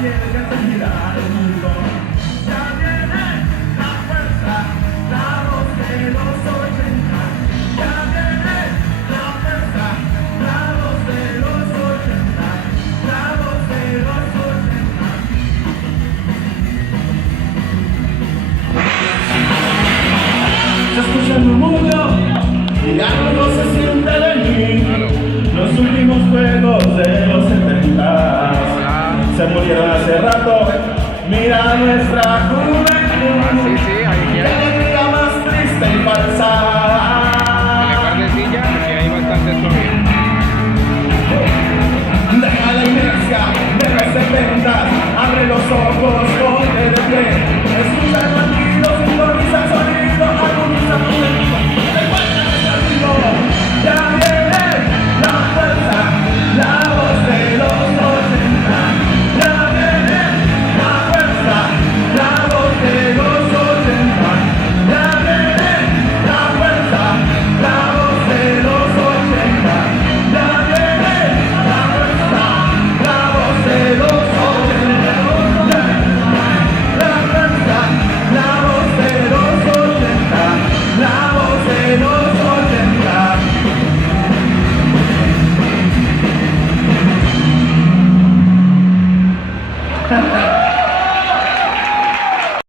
Tiene que respirar el mundo. Ya viene la fuerza, la voz de los 80. Ya viene la fuerza, la voz de los 80. La voz de los 80. Se escucha el murmullo y ya no se siente venir. Los últimos juegos de los 70 se murieron hace rato. Mira nuestra juventud, Sí, ahí qué alegría más triste y falsa.